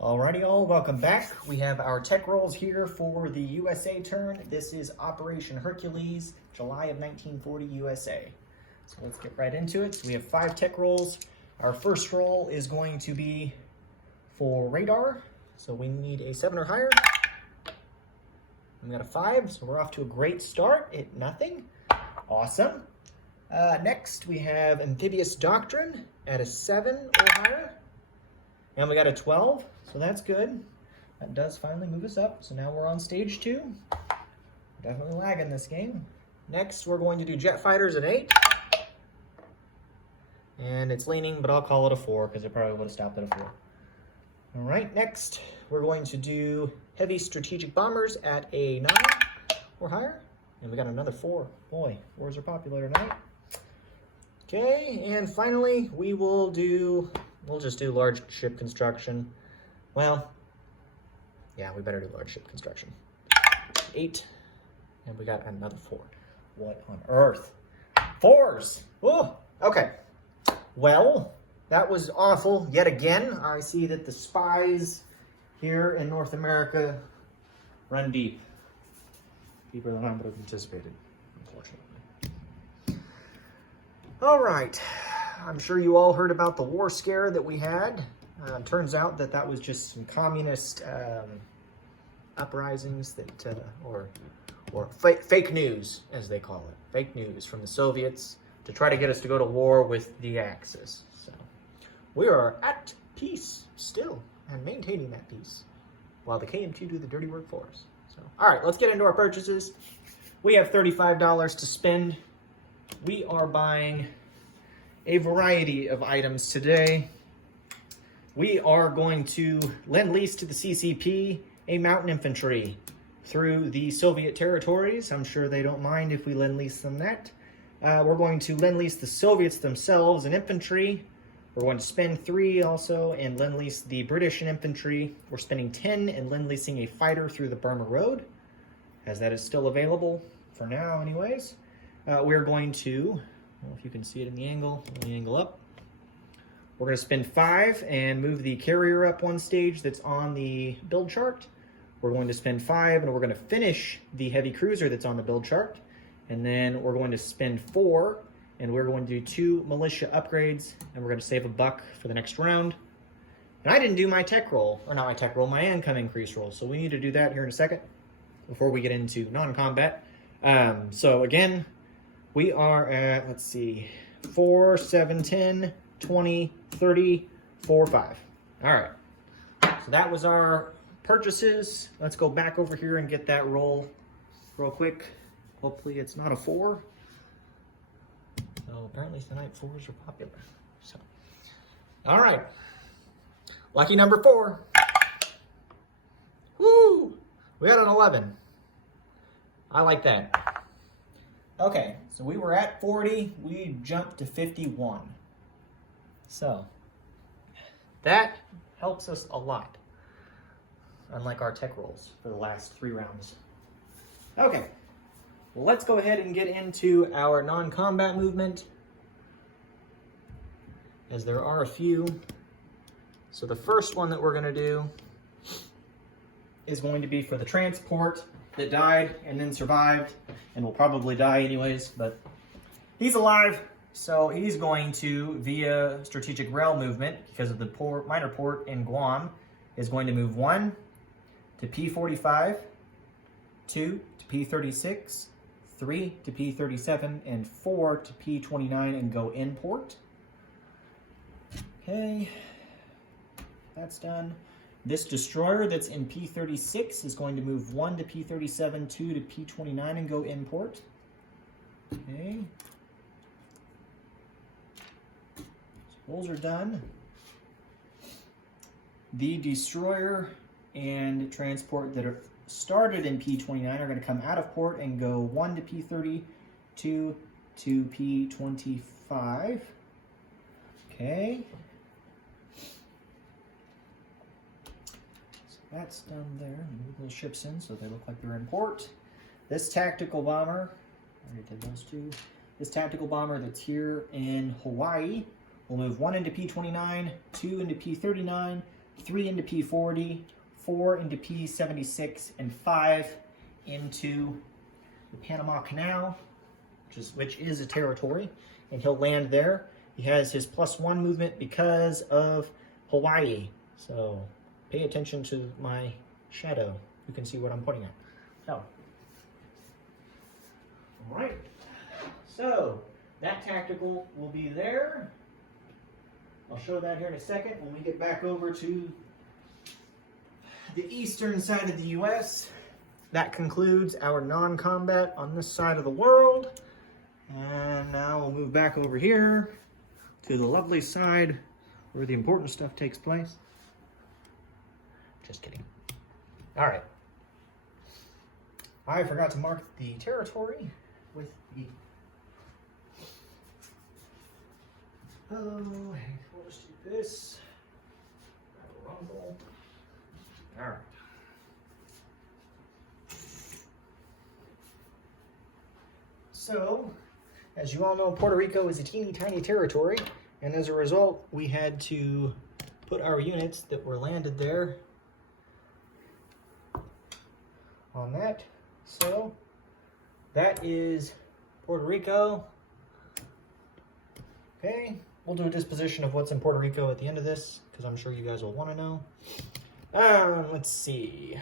Alrighty all, welcome back. We have our tech rolls here for the USA turn. This is Operation Hercules, July of 1940 USA. So let's get right into it. So we have 5 tech rolls. Our first roll is going to be for radar. So we need a 7 or higher. We got a 5, so we're off to a great start at nothing. Awesome. Next we have amphibious doctrine at a 7 or higher. And we got a 12, so that's good. That does finally move us up. So now we're on stage 2. Definitely lagging this game. Next, we're going to do jet fighters at 8. And it's leaning, but I'll call it a 4 because it probably would have stopped at a 4. All right, next, we're going to do heavy strategic bombers at a 9 or higher. And we got another 4. Boy, 4s are popular tonight. Okay, and finally, we'll just do large ship construction. Well, yeah, we better do large ship construction. 8, and we got another 4. What on earth? 4s! Oh, okay. Well, that was awful yet again. I see that the spies here in North America run deep. Deeper than I would have anticipated, unfortunately. All right. I'm sure you all heard about the war scare that we had. Turns out that that was just some communist uprisings that, or fake news, as they call it. Fake news from the Soviets to try to get us to go to war with the Axis. So we are at peace still and maintaining that peace while the KM2 do the dirty work for us. So, all right, let's get into our purchases. We have $35 to spend. We are buying a variety of items today. We are going to lend lease to the CCP a mountain infantry through the Soviet territories. I'm sure they don't mind if we lend lease them that. We're going to lend lease the Soviets themselves an infantry. We're going to spend 3 also and lend lease the British an infantry. We're spending 10 and lend leasing a fighter through the Burma Road, as that is still available for now anyways. We're going to, I don't know if you can see it in the angle up. We're going to spend 5 and move the carrier up 1 stage that's on the build chart. We're going to spend 5 and we're going to finish the heavy cruiser that's on the build chart. And then we're going to spend 4 and we're going to do 2 militia upgrades and we're going to save $1 for the next round. And I didn't do my tech roll, or not my tech roll, my income increase roll. So we need to do that here in a second before we get into non-combat. So again, we are at, let's see, 4, 7, 10, 20, 30, 4, 5. All right. So that was our purchases. Let's go back over here and get that roll real quick. Hopefully it's not a 4. So apparently tonight 4s are popular. So, all right. Lucky number 4. Woo! We got an 11. I like that. Okay, so we were at 40, we jumped to 51. So, that helps us a lot, unlike our tech rolls for the last 3 rounds. Okay, well, let's go ahead and get into our non-combat movement, as there are a few. So the first one that we're going to do is going to be for the transport that died and then survived, and will probably die anyways, but he's alive, so he's going to, via strategic rail movement, because of the minor port in Guam, is going to move 1 to P45, 2 to P36, 3 to P37, and 4 to P29 and go in port. Okay, that's done. This destroyer that's in P36 is going to move 1 to P37, 2 to P29 and go in port. Okay. So those are done. The destroyer and transport that are started in P29 are going to come out of port and go 1 to P30, 2 to P25. Okay. That's done there. Move those ships in so they look like they're in port. This tactical bomber, I already did those 2. This tactical bomber that's here in Hawaii will move 1 into P29, 2 into P39, 3 into P40, 4 into P76, and 5 into the Panama Canal, which is a territory, and he'll land there. He has his +1 movement because of Hawaii. So pay attention to my shadow. You can see what I'm pointing at. So, all right. So that tactical will be there. I'll show that here in a second when we get back over to the eastern side of the U.S. That concludes our non-combat on this side of the world. And now we'll move back over here to the lovely side where the important stuff takes place. Just kidding. All right. I forgot to mark the territory with the... Oh, we'll just do this. Grab a rumble. All right. So, as you all know, Puerto Rico is a teeny tiny territory, and as a result, we had to put our units that were landed there on that. So, that is Puerto Rico. Okay, we'll do a disposition of what's in Puerto Rico at the end of this, because I'm sure you guys will want to know. Let's see.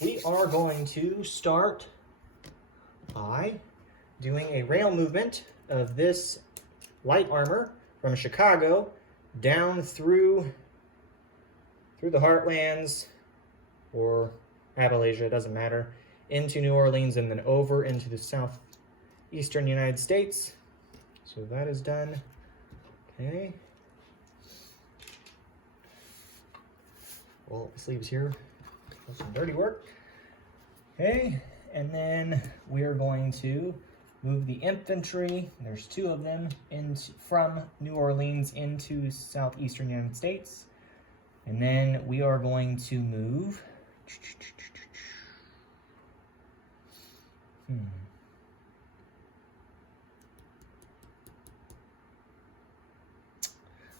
We are going to start by doing a rail movement of this light armor from Chicago down through the Heartlands or Appalachia, it doesn't matter, into New Orleans and then over into the southeastern United States. So that is done. Okay. Roll up the sleeves here. That's some dirty work. Okay, and then we are going to move the infantry, there's 2 of them, from New Orleans into southeastern United States. And then we are going to move...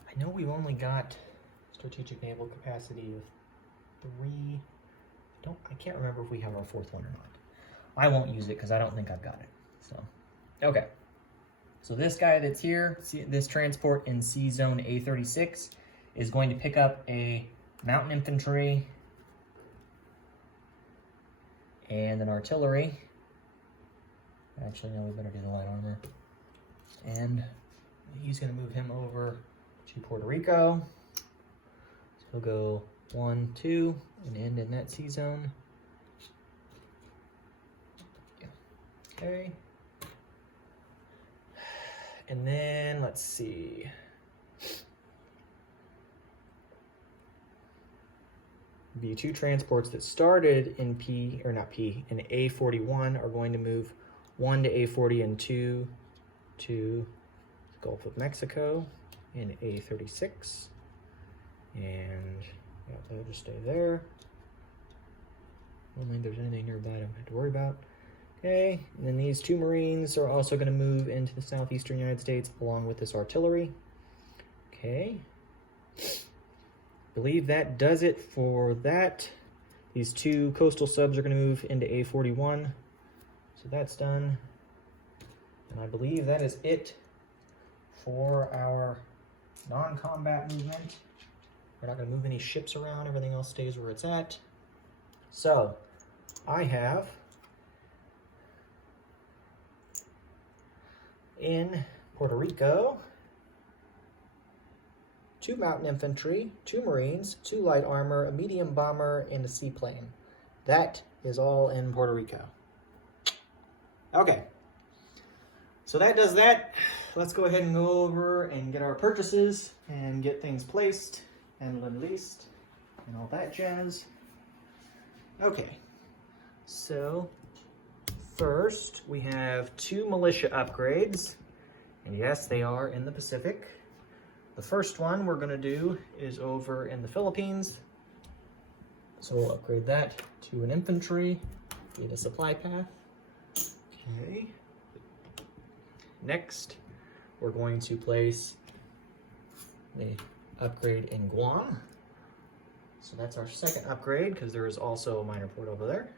I know we've only got strategic naval capacity of 3. I can't remember if we have our 4th one or not. I won't use it because I don't think I've got it. So, okay. So this guy that's here, this transport in C Zone A36, is going to pick up a mountain infantry and an artillery. Actually, no, we better do the light armor. And he's going to move him over to Puerto Rico. So he'll go 1, 2, and end in that C zone. Yeah. Okay. And then, let's see. The 2 transports that started in in A41 are going to move 1 to A40 and 2 to the Gulf of Mexico in A36. And yeah, they'll just stay there. I don't think there's anything nearby I don't have to worry about. Okay, and then these 2 Marines are also going to move into the southeastern United States along with this artillery. Okay. I believe that does it for that. These 2 coastal subs are going to move into A41. So that's done. And I believe that is it for our non-combat movement. We're not going to move any ships around. Everything else stays where it's at. So, I have in Puerto Rico 2 mountain infantry, 2 Marines, 2 light armor, a medium bomber, and a seaplane. That is all in Puerto Rico. Okay. So that does that. Let's go ahead and go over and get our purchases and get things placed and leased and all that jazz. Okay. So first we have 2 militia upgrades. And yes, they are in the Pacific. The first one we're going to do is over in the Philippines. So we'll upgrade that to an infantry via the supply path. Okay. Next, we're going to place the upgrade in Guam. So that's our second upgrade, because there is also a minor port over there.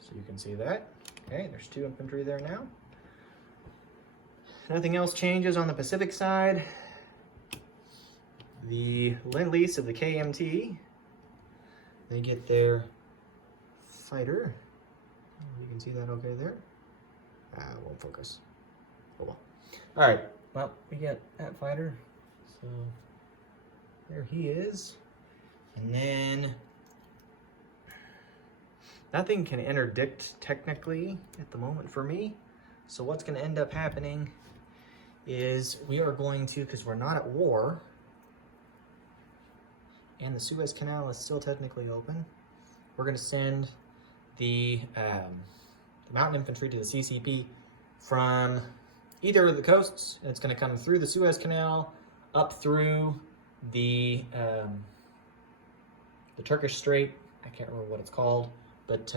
So you can see that. Okay, there's 2 infantry there now. Nothing else changes on the Pacific side. The Lend-Lease of the KMT, they get their fighter. You can see that okay there. Won't focus. Oh well. All right, well, we get that fighter. So there he is. And then nothing can interdict technically at the moment for me. So what's going to end up happening is we are going to, because we're not at war, and the Suez Canal is still technically open, we're going to send the mountain infantry to the CCP from either of the coasts, and it's going to come through the Suez Canal, up through the Turkish Strait. I can't remember what it's called, but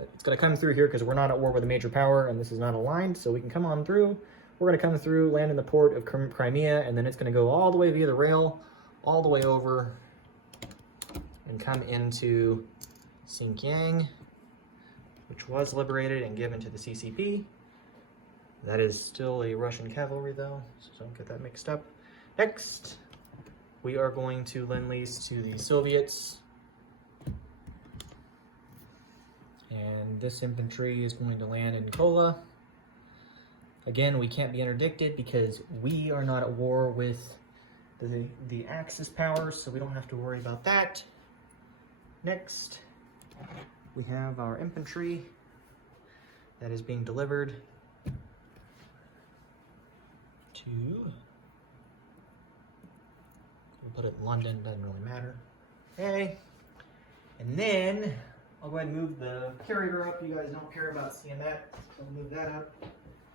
it's going to come through here because we're not at war with a major power, and this is not aligned, so we can come on through. We're going to come through, land in the port of Crimea, and then it's going to go all the way via the rail, all the way over, and come into Xinjiang, which was liberated and given to the CCP. That is still a Russian cavalry, though, so don't get that mixed up. Next, we are going to Lend-Lease to the Soviets. And this infantry is going to land in Kola. Again, we can't be interdicted because we are not at war with the Axis powers, so we don't have to worry about that. Next, we have our infantry that is being delivered to, we'll put it in London, doesn't really matter. Okay, and then I'll go ahead and move the carrier up. You guys don't care about seeing that, so I'll move that up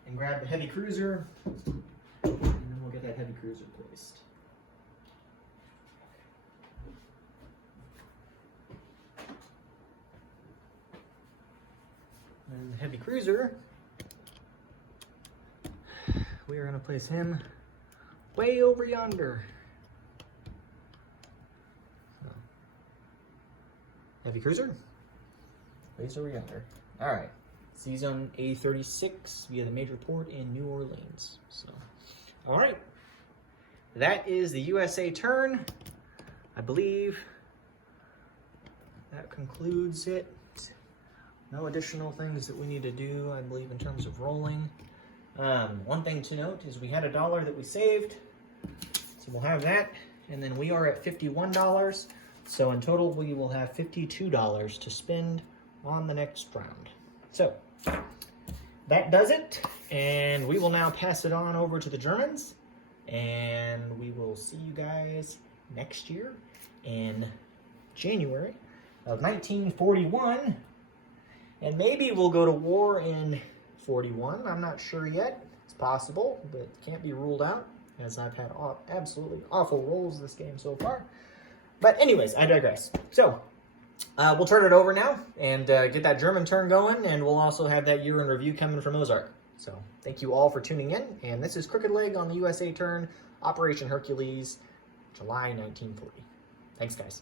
and grab the heavy cruiser, and then we'll get that heavy cruiser placed. And the heavy cruiser, we are going to place him way over yonder. So, heavy cruiser, way over yonder. All right. Sees on A36 via the major port in New Orleans. So, all right. That is the USA turn. I believe that concludes it. No additional things that we need to do, I believe, in terms of rolling. One thing to note is we had $1 that we saved, so we'll have that. And then we are at $51, so in total we will have $52 to spend on the next round. So that does it, and we will now pass it on over to the Germans, and we will see you guys next year in January of 1941. And maybe we'll go to war in 41. I'm not sure yet. It's possible, but can't be ruled out, as I've had absolutely awful rolls this game so far. But anyways, I digress. So we'll turn it over now and get that German turn going, and we'll also have that year in review coming from Ozark. So thank you all for tuning in, and this is Crooked Leg on the USA turn, Operation Hercules, July 1940. Thanks, guys.